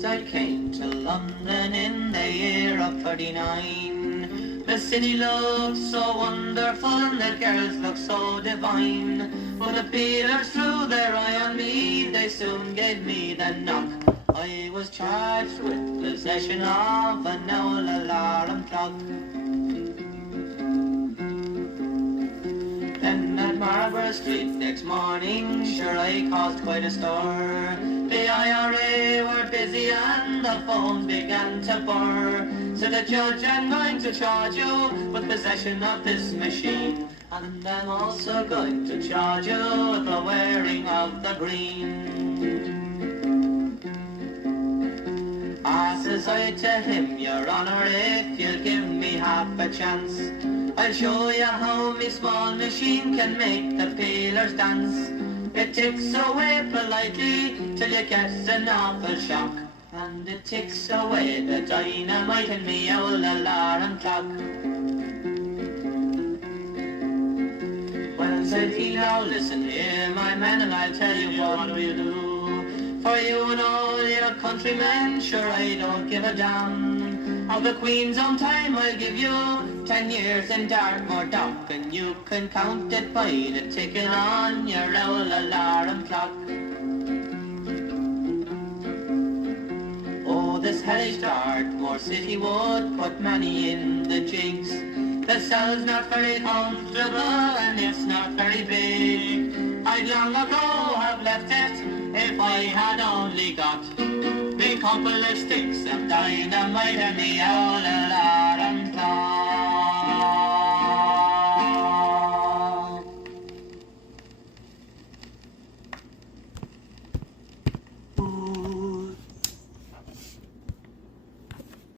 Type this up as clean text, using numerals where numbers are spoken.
First I came to London in the year of 39. The city looked so wonderful and the girls looked so divine. When the peelers threw their eye on me, they soon gave me the knock. I was charged with possession of an old alarm clock. Then at Marlborough Street next morning, sure I caused quite a stir. The IRA were busy and the phone began to burr. Said the judge, I'm going to charge you with possession of this machine, and I'm also going to charge you with the wearing of the green. Says I to him, Your Honour, if you'll give me half a chance, I'll show you how me small machine can make the peelers dance. It ticks away politely till you get an awful shock, and it ticks away the dynamite in me old alarm clock. Well, said he, now listen here, my man, and I'll tell you what we'll do. For you and all your countrymen, sure I don't give a damn. Of the Queen's own time I'll give you 10 years in Dartmoor dock, and you can count it by the ticking on your old alarm clock. Oh, this hellish Dartmoor city would put money in the jigs. The cell's not very comfortable and it's not very big. I'd long ago have left it if I had only got a couple of sticks of dynamite and the old alarm.